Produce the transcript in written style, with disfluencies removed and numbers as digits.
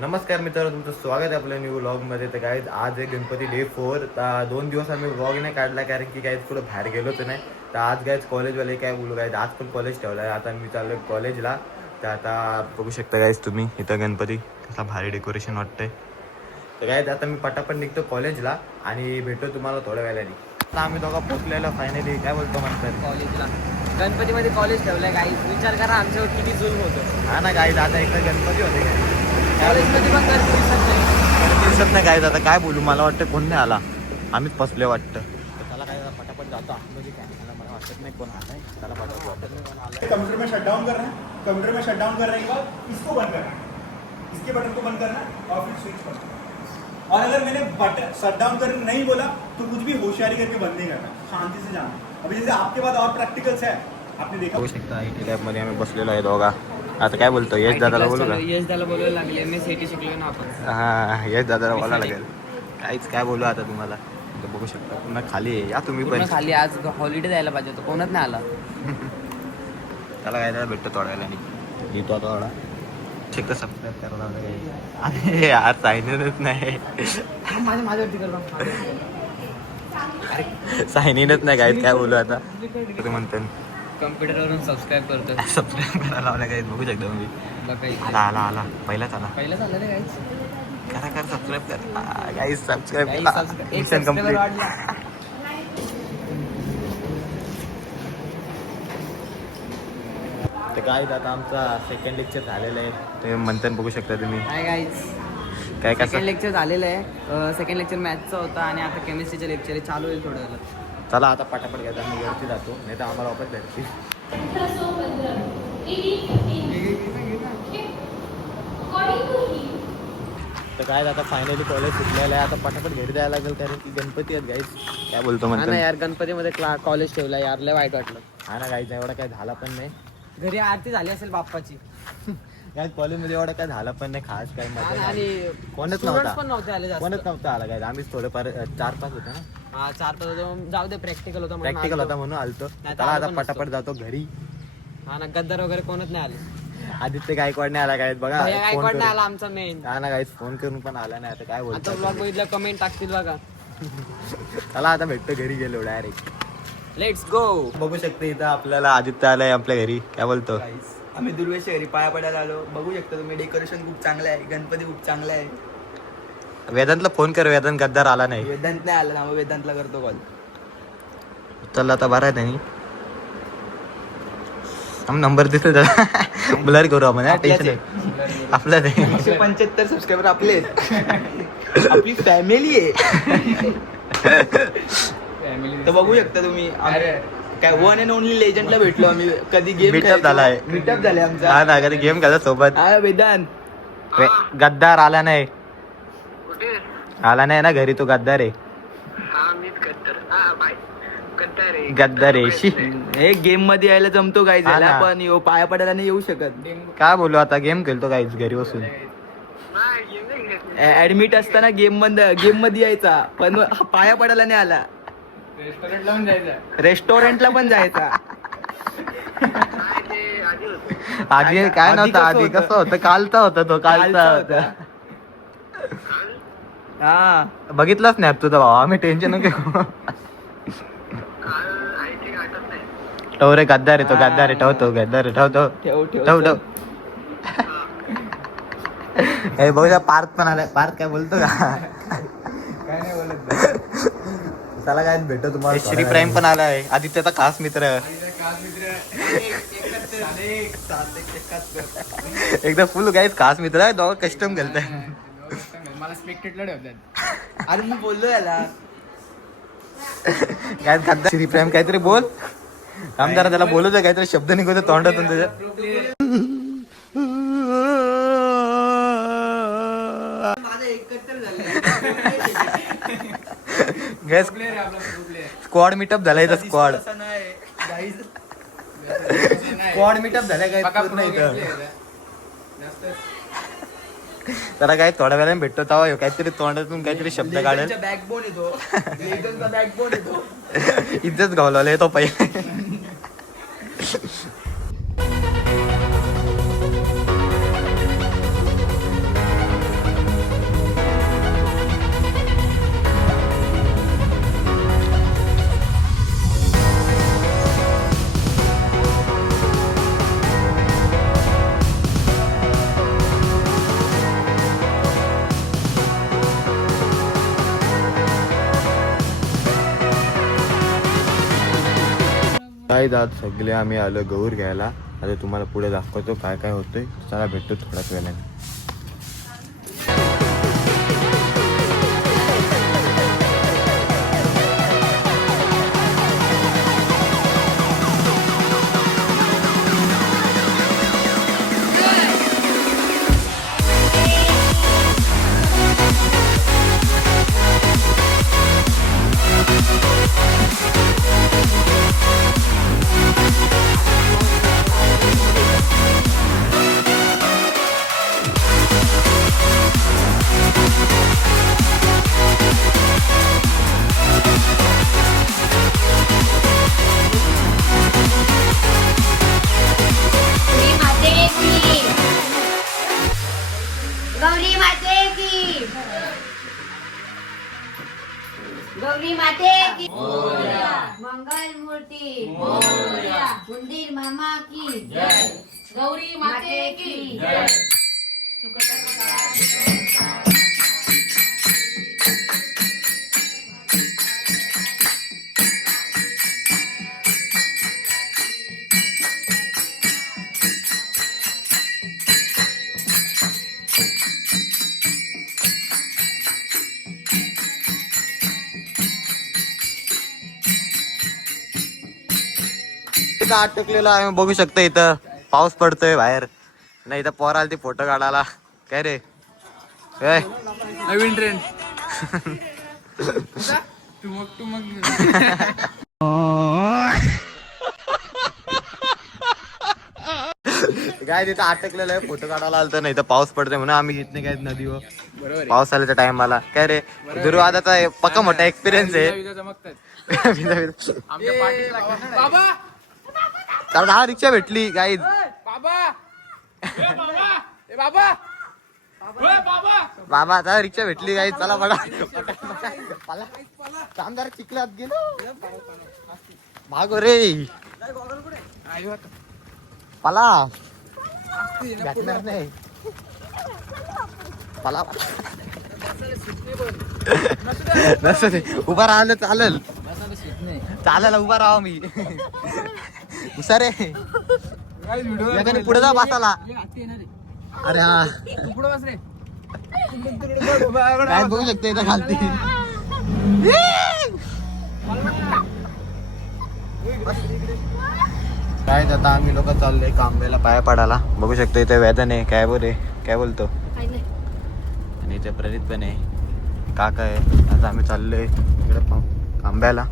नमस्कार मित्रांनो, तुमचं स्वागत आहे आपल्या न्यू व्लॉगमध्ये. तर काय आज आहे गणपती डे 4. 2 दिवस आम्ही व्लॉग नाही काढला कारण की काय कुठं बाहेर गेलोच नाही. तर आज काय कॉलेजवाले काय बोलू काय आज पण कॉलेज ठेवलं आहे. आता मी चाललो कॉलेजला. तर आता बघू शकता गाईज तुम्ही इथं गणपती कसा भारी डेकोरेशन वाटतंय. तर काय आता मी पटापट निघतो कॉलेजला आणि भेटतो तुम्हाला थोड्या वेळाने. आता आम्ही दोघं पोचलेलो फायनली. काय बोलतो म्हणतात कॉलेजला गणपतीमध्ये कॉलेज ठेवलंय गाईज. विचार करा आमच्यावर किती जुल्म होतो. हा ना गाईज, आता एकदा गणपती होते काय कॉलेजमध्ये पण गर्दी दिसत नाही. दिसत नाही काय. आता काय बोलू, मला वाटतं कोण नाही आला, आम्हीच फसले वाटतं. तर त्याला काय पटापट जातो आतमध्ये. काय मला वाटत नाही कोण आलाय. त्याला पटापट वाटत नाही कोण आलाय. कंप्यूटर में शट डाउन कर रहे हैं. कंप्यूटर में शट डाउन करने के बाद इसको बंद करना है, इसके बटन को बंद करना है और फिर स्विच करना है. और अगर मैंने बटन शट डाउन करने नहीं बोला तो कुछ भी होशियारी करके बंद नहीं करना, शांति से जाना. अभी जैसे आपके पास और प्रैक्टिकल्स है, आपने देखा बघू शकता IT लॅबमध्ये आम्ही बसलेलो आहे दोघा. आता काय बोलतो, यश दादाला बोलू का? यश दादाला बोलायला लागले. MSCIT शिकलोय ना आपण. हा, यश दादाला बोलायला लागेल. काहीच काय बोलू आता तुम्हाला. तर बघू शकता पुन्हा खाली आहे. या तुम्ही पण पूर्ण खाली. आज हॉलिडे द्यायला पाहिजे होतं, कोणच नाही आला. त्याला काय त्याला भेटतं थोड्या वेळाने. येतो आता थोडा ठीक. तर सबस्क्राईब करायला लागेल. अरे यार सायनच नाही, माझ्यावरती कर. साइन इनच नाही काय. काय बोलू आता ते म्हणतात कम्प्युटरवरून सबस्क्राईब करतो. सबस्क्राईब करायला लावलं काय. बघू शकता मी. आला आला आला पहिलाच आला. पहिलं झालं रे गाईज. करा कर सबस्क्राईब कर गाईस. Subscribe mission complete. तर काय आता आमचा सेकंड लेक्चर झालेलं आहे. ते म्हणतात बघू शकता तुम्ही. Hi guys. काय सेकंड कसं. लेक्चर झालेलं आहे. सेकंड लेक्चर मॅथचा होता आणि आता केमिस्ट्रीचे लेक्चर चालू होईल थोडं वेळाला. चला आता पटापट घ्या. मी वरती जातो, नाही तर आम्हाला वापस भेटतील. तर काय आता फायनली कॉलेज सुटलेलं आहे. आता पटापट घरी द्यायला लागेल कारण की गणपती आहेत गाईस. काय बोलतो हा ना म्हणतात. यार, गणपतीमध्ये कॉलेज ठेवला यार, लय वाईट वाटलं. हा ना गाईस, एवढा काय झाला पण नाही. घरी आरती झाली असेल बाप्पाची. काय कॉलेजमध्ये एवढा काय झाला पण नाही खास. काय मजा नाही. आणि कोणच students नव्हता. पण नव्हते आले जास्त. कोणच नव्हतं आला काय. आम्हीच थोडंफार 4-5 होतो ना. हा 4-5 होतो. जाऊ दे, प्रॅक्टिकल होता म्हणून प्रॅक्टिकल आलतो. होता म्हणून आलतो. नाही तर त्याला आलो आता पण नसतो. पटापट जातो घरी. हा ना, गद्दार वगैरे कोणच नाही आले. आदित्य गायकवाड नाही आला काय बघा. भैया फोन गायकवाड नाही आला करून. आमचा मेन. हा ना गाईस, फोन करून पण आला नाही. आता काय आता बोलतो. ब्लॉग बघितलं, कमेंट टाकतील बघा. त्याला आता भेटतो घरी गेलो डायरेक्ट. Let's go. बघू शकते इथं आपल्याला आदित्य आलाय आपल्या घरी. काय बोलतो. आम्ही दुर्वेशच्या घरी पाया पडायला आलो. बघू शकता तुम्ही, डेकोरेशन खूप चांगलं आहे, गणपती खूप चांगला आहे. वेदांतला फोन कर. वेदांत गद्दार आला नाही. वेदांत नाही आला ना, मग वेदांतला करतो कॉल. चल आता बरं आहे त्यांनी. आम्ही नंबर दिसतो त्याला. ब्लर करू आपण. टेन्शन आहे आपलं. ते 175 सबस्क्रायबर आपले आहेत. आपली फॅमिली आहे. तर बघू शकता तुम्ही, काय वन अँड ओनली लेजंडला भेटलो आम्ही. कधी गेम Meetup झालाय. मीटअप झाले आमचा. हा ना, कधी गेम खेळत सोबत. हा वेदांत. गद्दार आला नाही. आला नाही ना घरी. तो गद्दार आहे. गद्दार आहे. शी. हे गेम मध्ये यायला जमतो काय हा झाला, ना. पण पाया पडायला नाही येऊ शकत. काय बोलू आता. गेम खेळतो काहीच घरी बसून. ऍडमिट असताना गेम मध्ये यायचा, पण पाया पडायला नाही आला. रेस्टॉरंटला पण जायचा. आधी काय आधी नव्हतं. आधी कसं कसं होतं. कालचा होता तो. कालचा होता. हा बघितलाच नाही तुझा भाऊ. आम्ही टेन्शन नको. ठेव रे. गद्दार आहे तो. गद्दार आहे. ठेवतो. गद्दार आहे. ठेवतो. ठेव ठेव ठेव. हे बघा पार्थ पण आलाय. पार्थ काय बोलतो का. काय नाही बोलत. त्याला काय भेटतो तुम्हाला. श्री प्राईम पण आलाय. आदित्यचा खास मित्र. एकदा फुल गाईज खास मित्र आहे. दोघं कस्टम खेळताय. मला स्पेक्टेटला ठेवतात. अरे मी बोललो याला. काय खाद्य. श्री प्राईम काहीतरी बोल. आमदार त्याला बोलवतो. काहीतरी शब्द निघतो तोंडातून त्याच्या. स्क्वॉड मीटअप झालाय इथं. स्क्वॉड स्क्वॉड मीटअप झालाय काय पूर्ण इथं. त्याला काय थोड्या वेळाने भेटतो तेव्हा काहीतरी तोंडातून काहीतरी शब्द काढेल. बॅकबोन येतो. लेजंडचा बॅकबोन येतो. इज्जत घालवला येतो पहिले. काय आज सगळे आम्ही आलो गौर घ्यायला. आता तुम्हाला पुढे दाखवतो काय काय होतंय. चला भेटतो थोड्याच वेळाने. गौरी माते की गौरी माते की मंगल मूर्ति मंदिर मामा की गौरी माते की इथं अटकलेला आहे बघू शकता. इथं पाऊस पडतोय बाहेर. नाही इथं पोराला ते फोटो काढायला. काय रे काय नवीन ट्रेंड. काय तिथं अटकलेलं आहे फोटो काढायला आलं तर. नाही तर पाऊस पडतोय म्हणून आम्ही येत नाही काय नदीवर बरोबर आहे. पावसाळ्याच्या टाइमाला. काय रे दुर्वादाचा पक्का मोठा एक्सपिरियन्स आहे. आमच्या पाठीला बाबा कारण हा रिक्षा भेटली गाईज. बाबा बाबा बाबा आता रिक्षा भेटली गाईज. चला बडा कामदार चिखलात गेलो भागो रे पला भेटणार नाही पला नसतं ते. उभा राहिलं चालेल चालेल उभा राहा मी हुशार आहे. याच्याने पुढे जा बसाला. अरे हा पुढे बस रे. काय बघू शकते इथं खालती. काय आता आम्ही लोक चाललोय कांब्याला पाया पडायला. बघू शकतो इथे वेदन आहे. काय बोल काय बोलतो. आणि इथे प्रणित पण आहे. काका आहे. आता आम्ही चाललोय इकडे कांब्याला.